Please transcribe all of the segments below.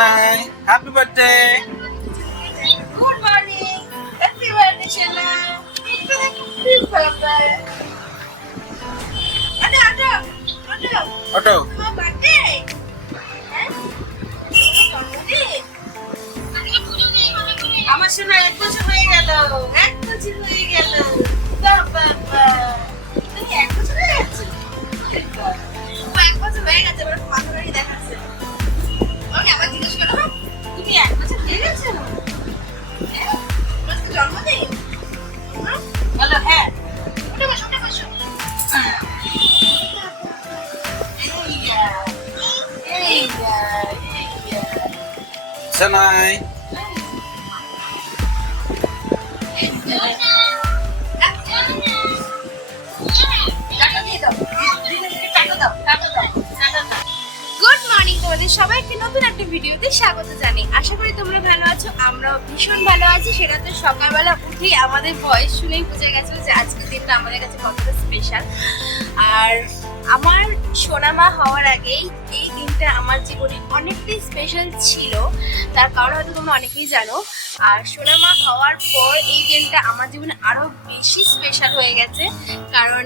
Sanai, happy birthday. Good morning. Happy birthday, Shana. Happy birthday. Ada. Otto. Tomorrow birthday. জন্মদিন। আমার শোনা 1 বছর হয়ে গেল। 1 বছর হয়ে গেল। বাবা। তুমি 1 বছর হয়ে গেছে? ও 1 বছর হয়ে গেছে, ওর মাথা ধরে দেখাচ্ছে। ওকে আবার জিজ্ঞেস করো, তুমি 1 বছর হয়ে গেছে? হ্যাঁ? আজকে জন্মদিন? বলো হ্যাঁ। উঠে বসো। এই যা। Sanai. গুড মর্নিং তোমাদের সবাইকে নতুন একটা ভিডিওতে স্বাগত জানাই। আশা করি তোমরা ভালো আছো, আমরাও ভীষণ ভালো আছি। সেটা তো সকালবেলা উঠেই আমাদের ভয়েস শুনেই বুঝে গেছো যে আজকের দিনটা আমাদের কাছে কতটা স্পেশাল। আর আমার সোনামা হওয়ার আগেই এই দিনটা আমার জীবনে অনেকটাই স্পেশাল ছিল, তার কারণ হয়তো তোমরা অনেকেই জানো। আর সোনামা হওয়ার পর এই দিনটা আমার জীবনে আরো বেশি স্পেশাল হয়ে গেছে, কারণ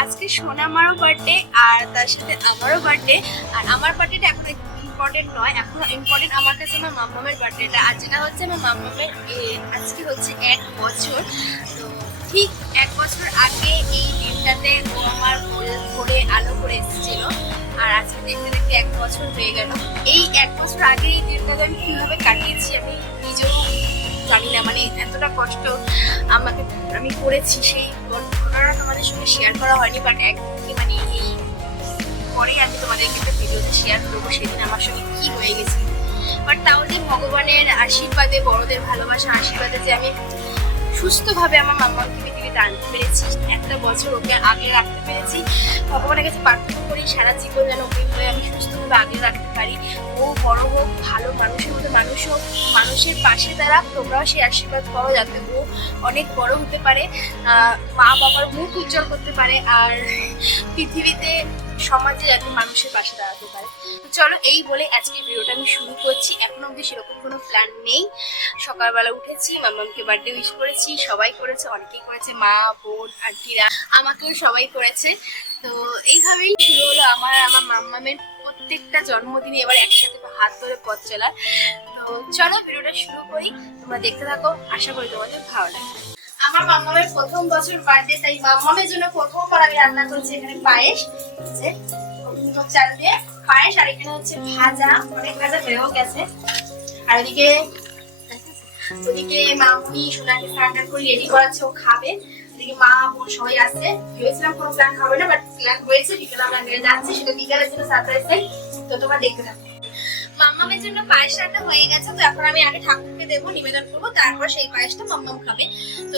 আজকে সোনামারও বার্থডে আর তার সাথে আমারও বার্থডে। আর আমার বার্থডেটা এখন ইম্পর্টেন্ট নয়, এখন ইম্পর্টেন্ট আমার কাছে আমার মাম্মামের বার্থডেটা। আর যেটা হচ্ছে আমার মাম্মামের আজকে হচ্ছে 1 বছর। তো ঠিক 1 বছর আগে এই দিনটাতে ও আমার ভোরে আলো করে এসেছিল, আর আজকে দেখতে 1 বছর হয়ে গেল। এই 1 বছর আগে এই দিনটাতে আমি কিভাবে কাটিয়েছি আমি নিজেও জানি না, মানে এতটা কষ্ট আমি করেছি, সেই ঘটনাটা তোমাদের সঙ্গে শেয়ার করা হয়নি। বাট একদিন মানে এই পরে আমি তোমাদেরকে একটা ভিডিওতে শেয়ার করবো সেদিন আমার সঙ্গে কি হয়ে গেছে। বাট তাও যে ভগবানের আশীর্বাদে, বড়দের ভালোবাসা আশীর্বাদে যে আমি সুস্থভাবে আমার মাম্মাকে পৃথিবীতে আনতে পেরেছি, 1 বছর ওকে আগে রাখতে পেরেছি। ভগবানের কাছে প্রার্থনা করি সারা জীবন যেন ওকে হয়ে আমি সুস্থভাবে আগে রাখতে পারি। ও বড় হোক, ভালো মানুষের মতো মানুষ হোক, মানুষের পাশে দাঁড়াক, তোমরাও সেই আশীর্বাদ পাও যাতে ও অনেক বড় হতে পারে, মা বাবার মুখ উজ্জ্বল করতে পারে, আর পৃথিবীতে সমাজে যাতে মানুষের পাশে দাঁড়াতে পারে। তো চলো এই বলে আজকে ভিডিওটা আমি শুরু করছি। এখন অবধি সেরকম কোনো প্ল্যান নেই। সকালবেলা উঠেছি, মাম্মামকে বার্থডে উইশ করেছি, সবাই করেছে, অনেকেই করেছে, মা বোন আন্টিরা, আমাকেও সবাই করেছে। তো এইভাবেই শুরু হলো আমার মাম্মামের প্রত্যেকটা জন্মদিনে এবার একসাথে হাত ধরে পথ চলার। তো চলো ভিডিওটা শুরু করি, তোমরা দেখতে থাকো, আশা করি তোমাদের ভালো লাগবে। আমার মাম্মামের প্রথম বছর বার্থডে, তাই মাম্মামের জন্য প্রথমবার আমি রান্না করছি এখানে পায়েস, যে চাল দিয়ে পায়েস, আর এখানে হচ্ছে ভাজা, অনেক ভাজা হয়েও গেছে। আর ওদিকে মামুনি সোনাকে স্নান করে রেডি করাচ্ছে, ও খাবে। এদিকে মা বোন সবাই আসছে। ভেবেছিলাম কোনো প্ল্যান হবে না, বাট প্ল্যান হয়েছে, বিকেলে আমরা নিয়ে যাচ্ছি, সেটা বিকেলের জন্য সারপ্রাইজ দেয়। তো তোমরা দেখতে থাকো। মাম্মামের জন্য পায়েস রান্না হয়ে গেছে, তো এখন আমি আগে ঠাকুরকে দেবো, নিবেদন করবো, তারপর সেই পায়েসটা মাম্মাম খাবে। তো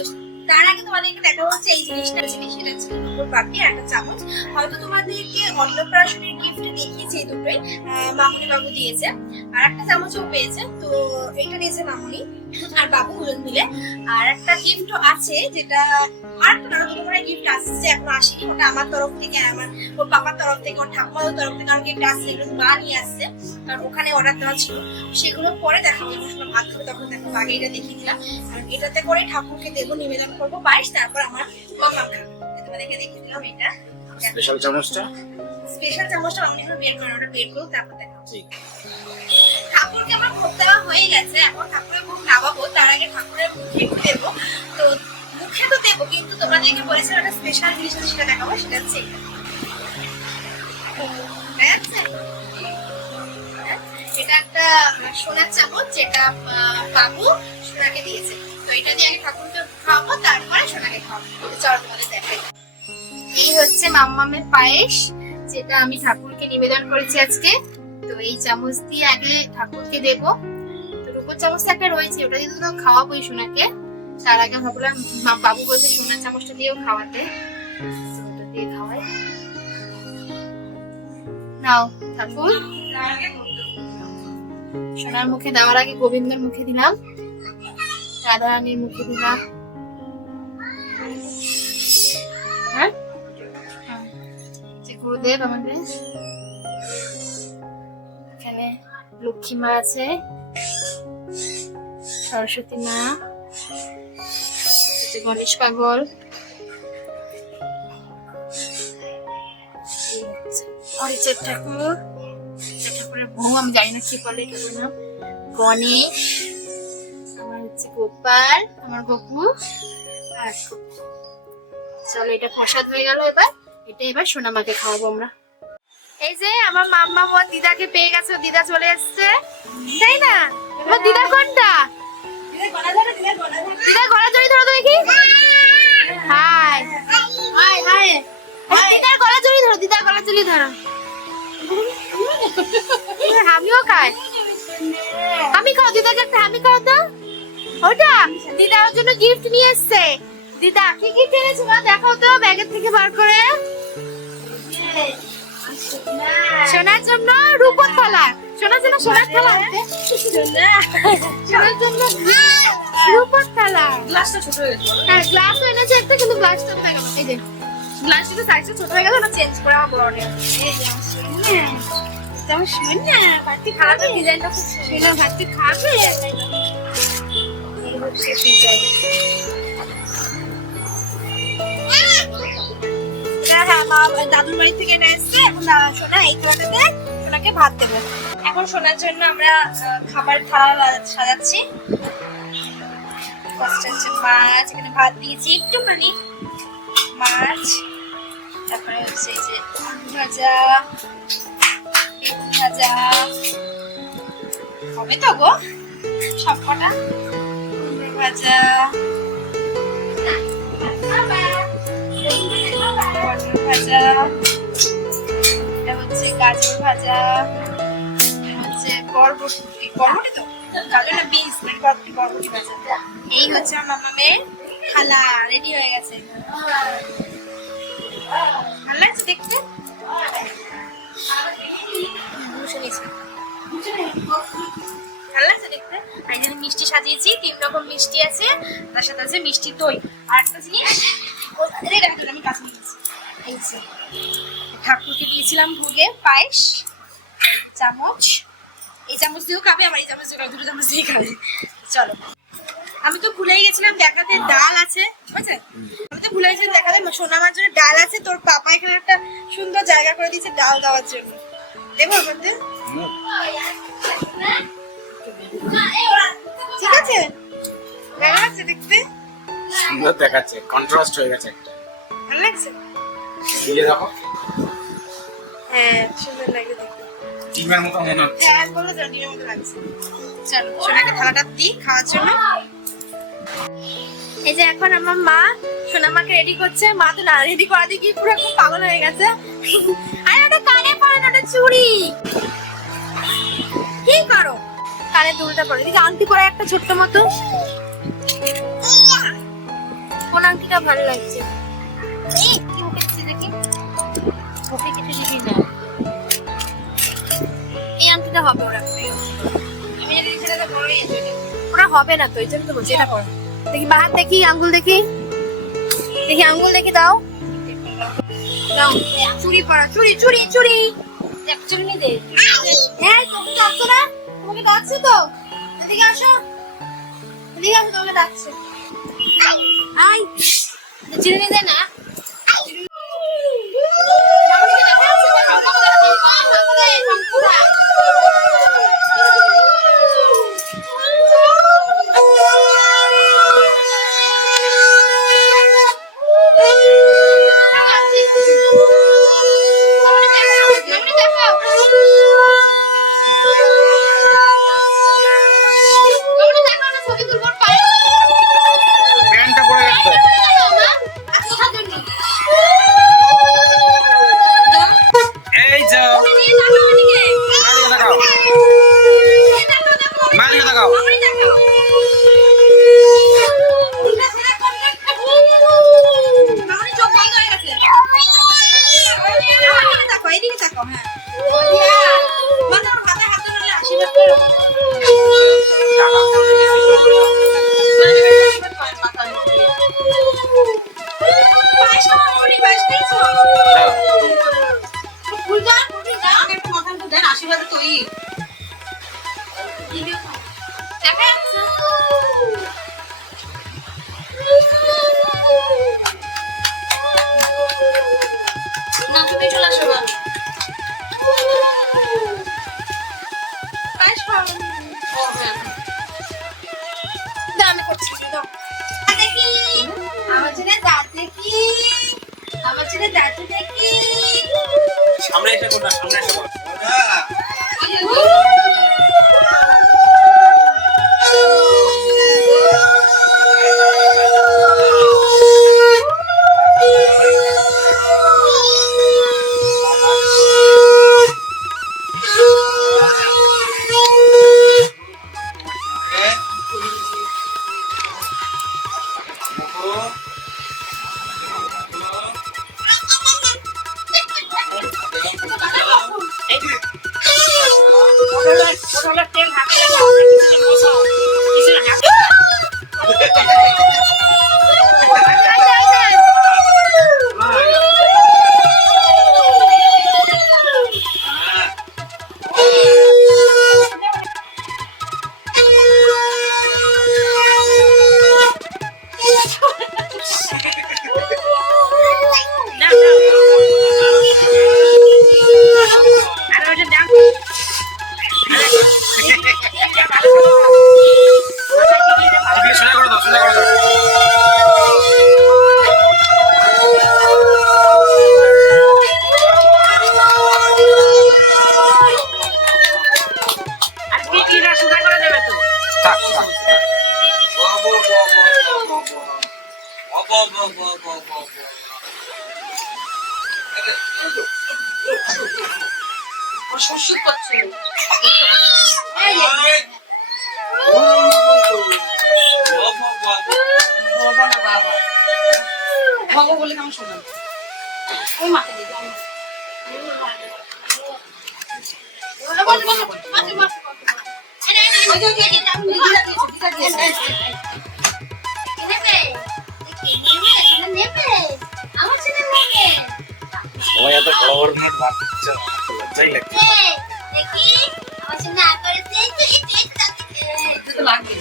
তার আগে তোমাদেরকে দেখা হচ্ছে এই জিনিসটা, সেটা হচ্ছে দুপুর বাকি আর একটা চামচ। হয়তো তোমাদেরকে অন্নপ্রাশনের গিফট দেখিয়েছে, এই দুটোই মামুনি বাবু দিয়েছে, আর একটা চামচও পেয়েছে। তো এটা দিয়েছে মামুনি আর বাবু দুজন মিলে। আর একটা গিফট আছে, যেটা আর একটা নতুন গিফট আসছে, এখন আসেনি, ওটা আমার তরফ থেকে, আমার ওর পাপার তরফ থেকে, ওর ঠাকুমার তরফ থেকে আমার গিফট আসছে, এগুলো মা নিয়ে আসছে, কারণ ওখানে অর্ডার দেওয়া ছিল। সেগুলো পরে দেখা যাবে, ভাত খাবে তখন দেখো। আগে এটা দেখিয়ে দিলাম, কারণ এটাতে করে ঠাকুরকে দেবো, নিবেদন করবো পায়েস, তারপর আমার মামা খাবে। তোমাদেরকে দেখিয়ে দিলাম এটা স্পেশাল চামচটা আমি বের করবো, ওটা বের করবো, তারপর দেখাবো। ঠাকুরকে আমার ভোগ দেওয়া হয়ে গেছে, এখন ঠাকুরের ভোগ নামাবো, তার আগে ঠাকুরের মুখে একটু দেবো। তো মুখে তো দেবো, কিন্তু তোমাদেরকে বলেছে একটা স্পেশাল জিনিস আছে, সেটা দেখাবো। সেটা হচ্ছে এটা একটা সোনার চামচ, যেটা বাবু সোনাকে দিয়েছে। তো এটা দিয়ে আগে ঠাকুরকে খাওয়াবো, তারপরে সোনাকে খাওয়াবো। চলো তোমাদের দেখাই। এই হচ্ছে মাম্মামের পায়েস, যেটা আমি ঠাকুরকে নিবেদন করেছি আজকে। তো এই চামচ দিয়ে আগে ঠাকুরকে দেবো। তো রূপোর চামচটা একটা রয়েছে, ওটা দিয়ে তো খাওয়াবোই সোনাকে। তার আগে ভাবলাম বাবু বলছে সোনার চামচটা দিয়েও খাওয়াতে, ওটা দিয়ে খাওয়াই। নাও ঠাকুর। সোনার মুখে দেওয়ার আগে গোবিন্দর মুখে দিলাম, রাধারানীর মুখে দিলাম। হ্যাঁ, যে গুরুদেব আমাদের এখানে লক্ষ্মী মা আছে, সরস্বতী মা, গণেশ পাগল, হরিচাঁদ ঠাকুর, ঠাকুরের বউ আমি জানি না কি বলে ঠাকুর নাম, গণেশ, আমার হচ্ছে গোপাল, আমার গপু আর চলো এটা প্রসাদ হয়ে গেল। এবার সোনামাকে খাওয়াবো আমরা। এই যে আমার মাম্মা ও দিদাকে পেয়ে গেছে, দিদা চলে এসছে, তাই না? আমার দিদা কোনটা? দিদা গলা জড়ি ধরো তো দেখি। হাই হাই হাই, দিদার গলা জড়ি ধরো, দিদার গলা জড়ি ধরো। আমিও খাই, আমি খাও, দিদাকে একটা আমি খাও তো। ওটা দিদা ওর জন্য গিফট নিয়ে এসছে। দিদা কি গিফট এনেছো মা, দেখাও তো ব্যাগের থেকে বার করে। সোনার জন্য রূপোর থালা, সোনার জন্য সোনার থালা, সোনার জন্য রূপোর থালা। গ্লাসটা ছোট হয়ে গেছে। হ্যাঁ গ্লাসও এনেছে একটা, কিন্তু গ্লাসটা হয়ে গেল। এই যে গ্লাসটা সাইজটা ছোট হয়ে গেছে, না চেঞ্জ করে আমার বড় নিয়ে। এই যে আমার সোনা ভাতি খাবে, ডিজাইনটা খুব সুন্দর, ভাতি খাবে। এই হচ্ছে ডিজাইন। হ্যাঁ মা দাদুর বাড়ি থেকে এনে এসছে। এখন সোনা এই থালাটাতে সোনাকে ভাত দেবে। এখন সোনার জন্য আমরা খাবার থালা সাজাচ্ছি। হচ্ছে মাছ, এখানে ভাত দিয়েছি একটুখানি, মাছ, তারপরে হচ্ছে এই যে আলু ভাজা, ভাজা হবে তো গো সব কটা, ভাজা, পটল ভাজা, এটা হচ্ছে গাজর ভাজা, হচ্ছে বরবটি, বরবটি তো গাজর না বিনস, বরবটি ভাজা। এই হচ্ছে আমার মামামের থালা রেডি হয়ে গেছে। ভালো লাগছে দেখতে, ভালো লাগছে দেখতে। আর এখানে মিষ্টি সাজিয়েছি, 3 রকম মিষ্টি আছে, তার সাথে আছে মিষ্টি দই। আর একটা জিনিস আমি কাছে নিয়েছি, এই যে ঠাকুরকে দিয়েছিলাম ভোগে পায়েস, চামচ, এই চামচ দিয়েও খাবে, আবার এই চামচ দিয়ে খাবে, 2 চামচ দিয়ে খাবে। চলো, আমি তো ভুলেই গেছিলাম দেখাতে, ডাল আছে, বুঝছেন? আমি তো ভুলে গেছিলাম দেখাতে সোনামার জন্য ডাল আছে। তোর পাপা এখানে একটা সুন্দর জায়গা করে দিয়েছে ডাল দেওয়ার জন্য। দেখো বলতে ঠিক আছে, ভালো লাগছে দেখতে, সুন্দর দেখাচ্ছে, কন্ট্রাস্ট হয়ে গেছে একটা। ভালো লাগছে, দিয়ে দেখো হ্যাঁ সুন্দর লাগে দেখতে। ডিমের মতো মনে হচ্ছে। হ্যাঁ বলো তো ডিমের মতো লাগছে। চলো সোনাকে থালাটা দিই খাওয়ার জন্য। এই যে এখন আমার মা সোনামাকে রেডি করছে। মা তো না রেডি করা দেখি পুরো একদম পাগল হয়ে গেছে। আরে ওটা কানে পড়ে না, ওটা চুড়ি। কি করো, কানে দুলটা পড়ে, এদিকে আংটি পরে একটা ছোট্ট মতো। কোন আংটিটা ভালো লাগছে? এই কি মুখে দিচ্ছি দেখি, মুখে কিছু দিবি না। এই আংটিটা হবে ওরা, আমি যদি ছেলেটা বড় হয়ে যাবে ওরা হবে না, তো এই জন্য তো বলছি এটা পড়ো। দেখি বাহার, দেখি আঙ্গুল, দেখি দেখি আঙ্গুল, দেখি দাও দাও। চুড়ি পরা, চুড়ি চুড়ি চুড়ি, চুড়ি দে। হ্যাঁ তুমি ডাকছো না, তোমাকে ডাকছে তো, এদিকে আসো, এদিকে আসো, তোমাকে ডাকছে। আই চিড়ে নিয়ে না, প্যান্টটা পড়ে গেছে তো। আমরা এটা করব আমরা এটা করব বলে কেমন শুনলাম ওই মাকে দিয়ে দাও সবাই এত বড় বড় নোট বাচ্চা লজ্জাই লাগছে লাগবে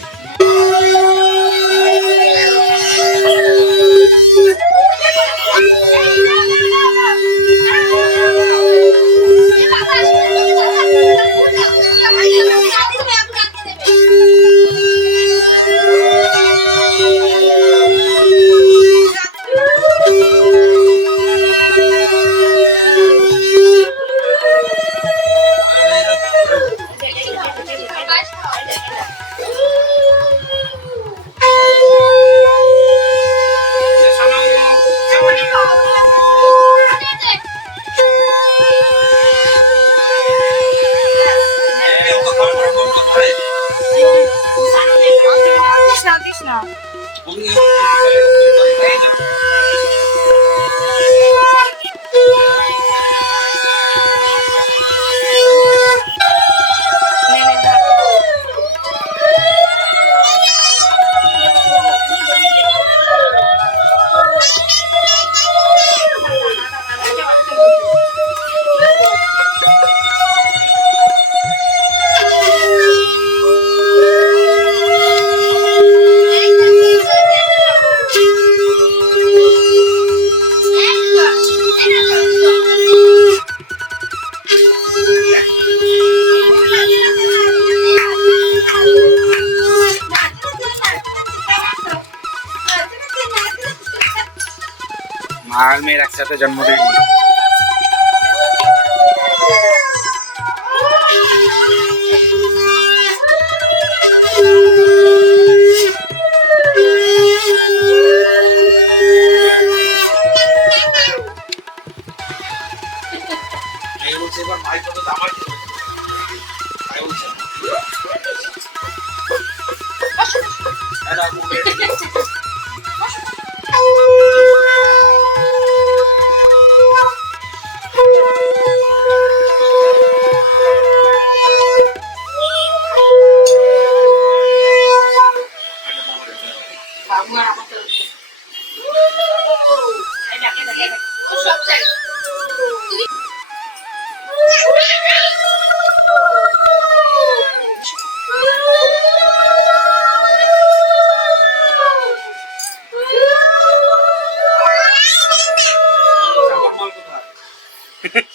মা আর মেয়ের একসাথে জন্মদিন এবার মাইক তো আমার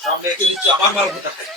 সামনে এসে দিচ্ছি আমার মাল কোথায়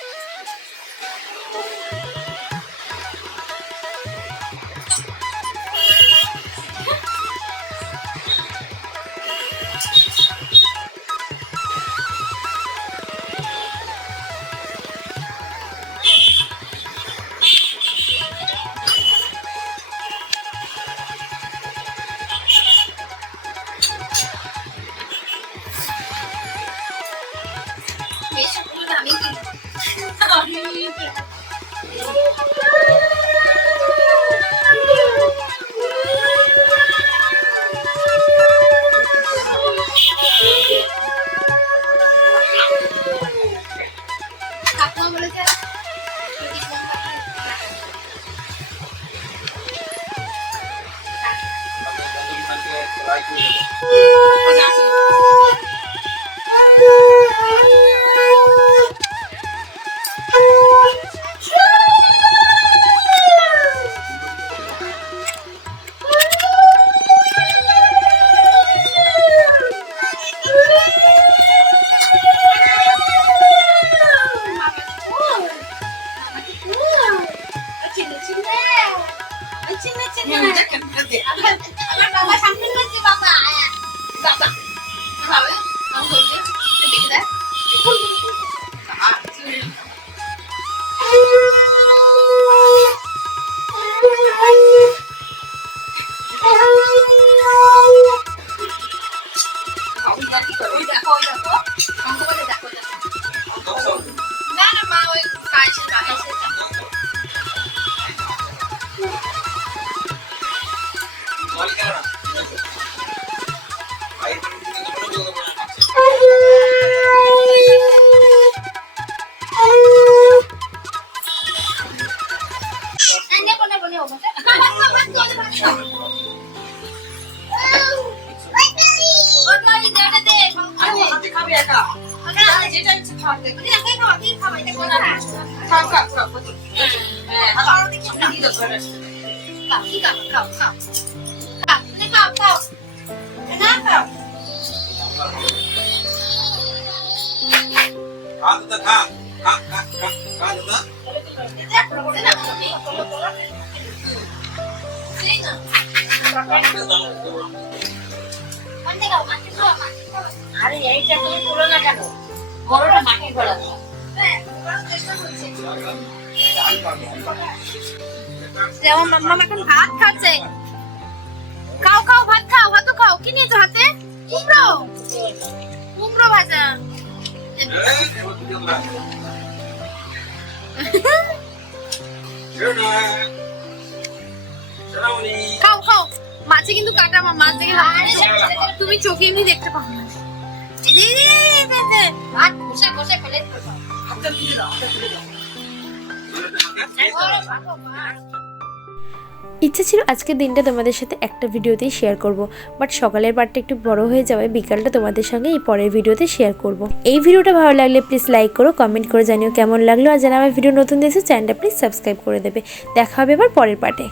আমার বাবা সামনে রয়েছে বাবা বাবা বাবা আমি বলছি দেখে দেখ না না মা ওই কাছে আরে এইটা তুমি পুরো না কেন বড়টা মাটি গলা যেমন মাম্মা এখন ভাত খাচ্ছে। খাও খাও ভাত খাও, ভাতও খাও। কি নিয়েছো হাতে? কুমড়ো, কুমড়ো ভাজা। খাও খাও। মাছে কিন্তু কাটা, আমার মাছ দেখে তুমি চোখে এমনি দেখতে পাও না। ভাত বসে বসে ফেলে ইচ্ছা ছিল আজকের দিনটা তোমাদের সাথে একটা ভিডিওতেই শেয়ার করব, বাট সকালের পার্টটা একটু বড় হয়ে যাওয়ায় বিকালটা তোমাদের সঙ্গে এই পরের ভিডিওতে শেয়ার করব। এই ভিডিওটা ভালো লাগলে প্লিজ লাইক করো, কমেন্ট করে জানিও কেমন লাগলো। আর যারা আমার ভিডিও নতুন দেখছো চ্যানেলটা প্লিজ সাবস্ক্রাইব করে দেবে। দেখা হবে এবার পরের পার্টে।